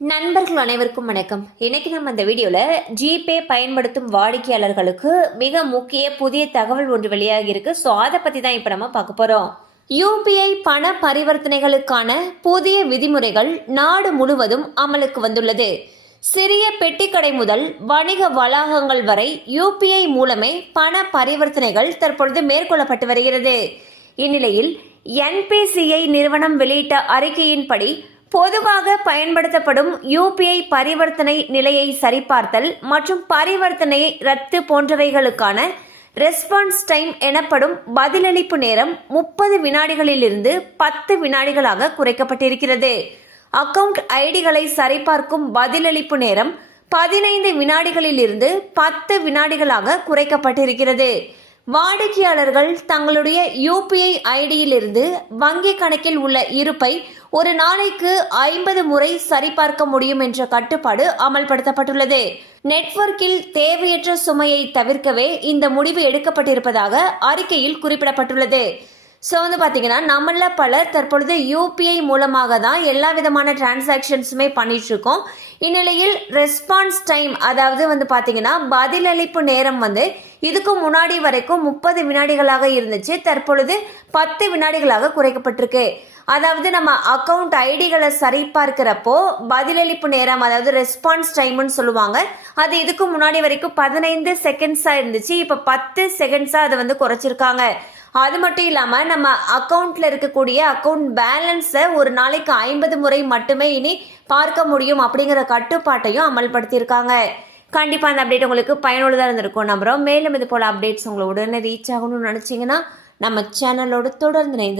நண்பர்கள் அனைவருக்கும் வணக்கம். இன்னைக்கு நம்ம இந்த வீடியோல ஜிபே பயன்படுத்தும் வாடிக்கையாளர்களுக்கு மிக முக்கிய புதிய தகவல் ஒன்று வெளியாகி இருக்கு. ஸோ அதை பத்தி தான் இப்ப நம்ம பார்க்க போறோம். யூபிஐ பண பரிவர்த்தனைகளுக்கான புதிய விதிமுறைகள் நாடு முழுவதும் அமலுக்கு வந்துள்ளது. சிறிய பெட்டிக்கடை முதல் வணிக வளாகங்கள் வரை யூபிஐ மூலமே பண பரிவர்த்தனைகள் தற்பொழுது மேற்கொள்ளப்பட்டு வருகிறது. இந்நிலையில் என்பிசிஐ நிறுவனம் வெளியிட்ட அறிக்கையின்படி பொதுவாக பயன்படுத்தப்படும் யூபிஐ பரிவர்த்தனை நிலையை சரிபார்த்தல் மற்றும் பரிவர்த்தனையை ரத்து போன்றவைகளுக்கான ரெஸ்பான்ஸ் டைம் எனப்படும் பதிலளிப்பு நேரம் 30 வினாடிகளிலிருந்து 10 வினாடிகளாக குறைக்கப்பட்டிருக்கிறது. அக்கவுண்ட் ஐடிகளை சரிபார்க்கும் பதிலளிப்பு நேரம் 15 வினாடிகளிலிருந்து 10 வினாடிகளாக குறைக்கப்பட்டிருக்கிறது. வாடிக்கையாளர்கள் தங்களுடைய யூபிஐ ஐடியிலிருந்து வங்கி கணக்கில் உள்ள இருப்பை ஒரு நாளைக்கு 50 முறை சரிபார்க்க முடியும் என்ற கட்டுப்பாடு அமல்படுத்தப்பட்டுள்ளது. நெட்வொர்க்கில் தேவையற்ற சுமையை தவிர்க்கவே இந்த முடிவு எடுக்கப்பட்டிருப்பதாக அறிக்கையில் குறிப்பிடப்பட்டுள்ளது. ஸோ பார்த்தீங்கன்னா நம்மள பலர் தற்பொழுது யூபிஐ மூலமாக தான் எல்லா விதமான டிரான்சாக்ஷன்ஸுமே பண்ணிட்டு இருக்கோம். இந்நிலையில் ரெஸ்பான்ஸ் டைம் அதாவது பார்த்தீங்கன்னா பதிலளிப்பு நேரம் இதுக்கு முன்னாடி வரைக்கும் 30 வினாடிகளாக இருந்துச்சு. தற்பொழுது 10 வினாடிகளாக குறைக்கப்பட்டிருக்கு. அதாவது நம்ம அக்கவுண்ட் ஐடிகளை சரிபார்க்கிறப்போ பதிலளிப்பு நேரம் அதாவது ரெஸ்பான்ஸ் டைம்னு சொல்லுவாங்க. அது இதுக்கு முன்னாடி வரைக்கும் 15 செகண்ட்ஸா இருந்துச்சு. இப்போ 10 செகண்ட்ஸா அதை குறைச்சிருக்காங்க. அது மட்டும் இல்லாம நம்ம அக்கவுண்ட்ல இருக்கக்கூடிய அக்கவுண்ட் பேலன்ஸை ஒரு நாளைக்கு 50 முறை மட்டுமே இனி பார்க்க முடியும் அப்படிங்கிற கட்டுப்பாட்டையும் அமல்படுத்தியிருக்காங்க. கண்டிப்பா அந்த அப்டேட் உங்களுக்கு பயனுள்ளதாக இருந்திருக்கும் நம்புறோம். மேலும் இது போல அப்டேட்ஸ் உங்களை உடனே ரீச் ஆகணும்னு நினைச்சீங்கன்னா நம்ம சேனலோட தொடர்ந்து இணைந்திருங்க.